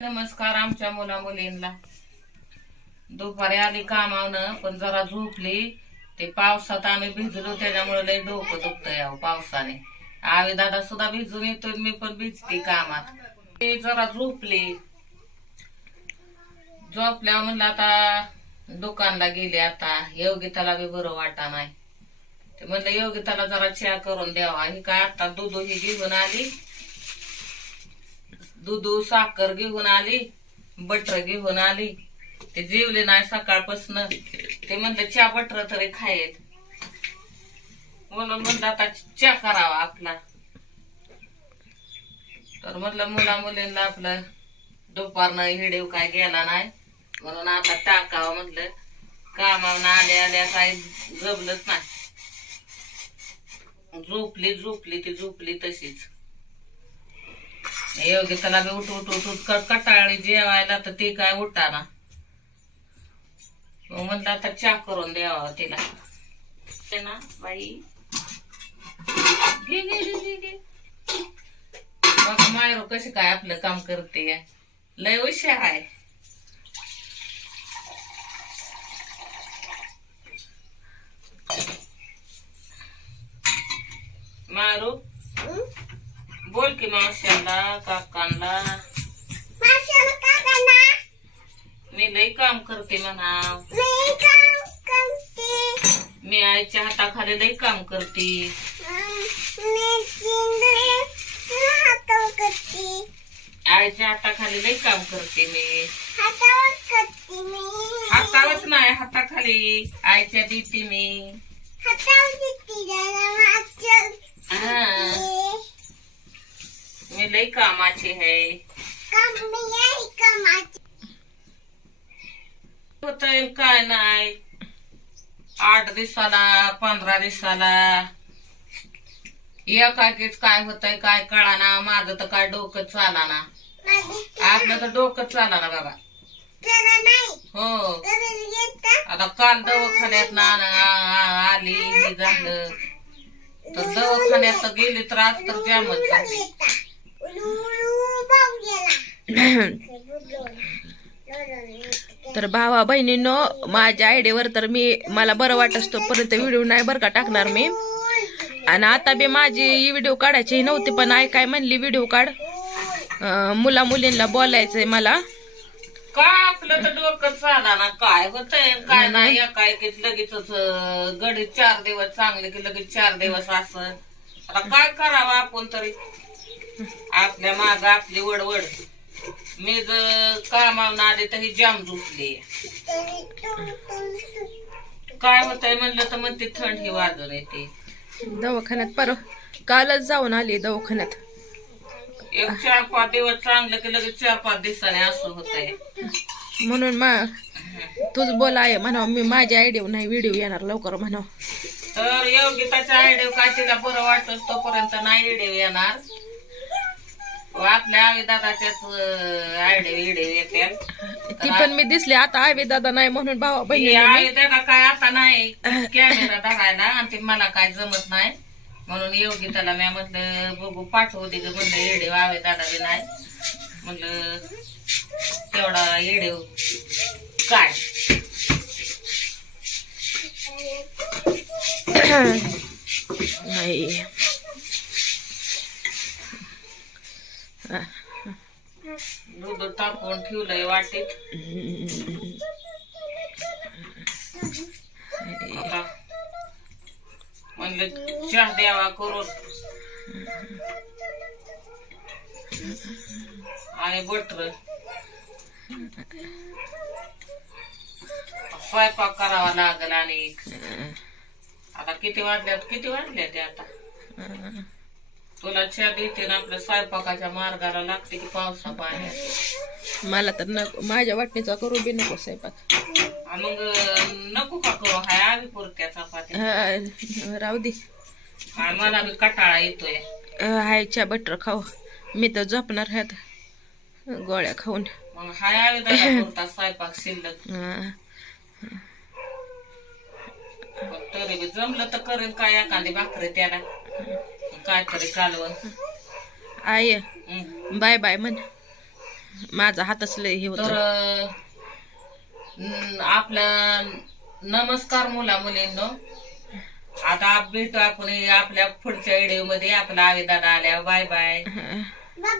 नमस्कार आमच्या मुला मुलींना दुपारी आली कामावनं पण जरा झोपली. ते पावसात आम्ही भिजलो त्याच्यामुळे लय डोकं दुखतं या पावसाने. आवी दादा सुद्धा भिजून येतोय मी पण भिजते कामात. ते जरा झोपली. झोपल्या म्हणलं आता दुकानला गेले आता योगिताला बी बरं वाटा नाही ते म्हणलं योगिताला जरा चहा करून द्यावा. ही काय आता दूध ही घेऊन आली. दूध साखर घेऊन आली बटर घेऊन आली. ते जेवले नाही सकाळपासून. ते म्हणलं चहा बटर तरी खायत. म्हणून म्हणलं आता चहा करावा आपला. तर म्हटलं मुला मुलींना आपलं दुपारनं हिडीव काय गेला नाही. म्हणून आता टाकावं म्हटलं कामावून आल्या आल्या काही जमलंच नाही. झोपली झोपली ती झोपली तशीच. त्याला बी उठ उठ उठ. उठ कटाळी जेवायला तर ती काय उठाना मग म्हणलं आता चहा करून द्यावा तिला. ते ना बाई. घे घे घे घे घे. मग मायरो कशी काय आपलं काम करते? लय हुशार आहे. मारू? बोल की मावशाला काकांना मी लई काम करते म्हणा. मी आईच्या हाताखाली लई काम करते. आईच्या हाताखाली लई काम करते मी. हातावरच नाही हाताखाली. आईच्या देते मी. हा. मी लई कामाची आहे होतंय काय नाही. आठ दिवसाला पंधरा दिवसाला. एकाकीच काय होतंय काय कळाना माझं तर काय डोकं चालाना. आपलं तर डोकं चालाना बाबा. हो. आता काल दवाखान्यात ना आ- आली झालं. तर दवाखान्यात गेली तर आज तर जामच झाली. तर भावा बहिणींनो माझ्या आयडीवर तर मी मला बरं वाटत तोपर्यंत व्हिडिओ नाही बरं का टाकणार मी. आणि आता बी माझी व्हिडिओ काढायची नव्हती पण आई काय म्हणली व्हिडिओ काढ. मुला मुलींना बोलायचंय मला. का आपलं तर डोकं चालाना काय होतंय काय नाही. काय की लगेच गडीत चार दिवस चांगले की लगेच चार दिवस असं. आता काय करावं आपण तरी? आपल्या माग आपली वडवड. मी जर कामावून आले तर ही जाम झुकली काय होतंय म्हणलं तर म्हणते थंड ही वाजून येते. दवाखान्यात पर कालच जाऊन आली दवाखान्यात. एक चार पाच दिवस चांगलं की लगेच चार पाच दिवसाने असं होतंय. म्हणून मा तूच बोला आहे म्हणा मी माझ्या आयडीवर नाही व्हिडिओ येणार लवकर म्हणा तर योगिताच्या आयडिओ काय तिला बरं वाटत तोपर्यंत नाही व्हिडिओ येणार. आपल्या आवी दादाच्याच येतील ती पण मी दिसली आता आवी दादा नाही म्हणून भावा बहिणी आई दादा काय आता नाही. कॅमेरा धरायला आणि ते मला काय जमत नाही. म्हणून योगिताला मी म्हटलं बघू पाठवू दे ग. म्हणलं व्हिडिओ आवे दादा बी नाही. म्हणलं तेवढा व्हिडिओ काय नाही. दूध टाकून ठेवलंय वाटेत. म्हणलं चहा द्यावा करून. आणि बटर. स्वयंपाक करावा लागल आणि आता किती वाजल्यात किती वाजल्या ते आता? तुला चहा देते ना आपल्या स्वयंपाकाच्या मार्गाला लागते की पावसा पाण्यात मला तर नको माझ्या वाटणीचा करू बी नको स्वयंपाक. आणि मग नको का करू? हाय आम्ही पुरत्या चपात्या हा, राहू दे. आणि मला बी कटाळा येतोय. हायच्या बटर खाऊ. मी तर झोपणार आहे आता. गोळ्या खाऊन. मग हाय आम्ही दादा पुरता स्वयंपाक शिल्लक. हा. पण तरी बी जमलं तर करेन काय एखादी भाकरी त्याला. काय तरी कालवण. आई हं. बाय बाय म्हण. माझा हातच लय हे तर होत अं, आपलं नमस्कार मुला मुलींनो. आता भेटू आपण आपल्या पुढच्या व्हिडिओमध्ये. आपला आवेदादा आल्या. Bye bye.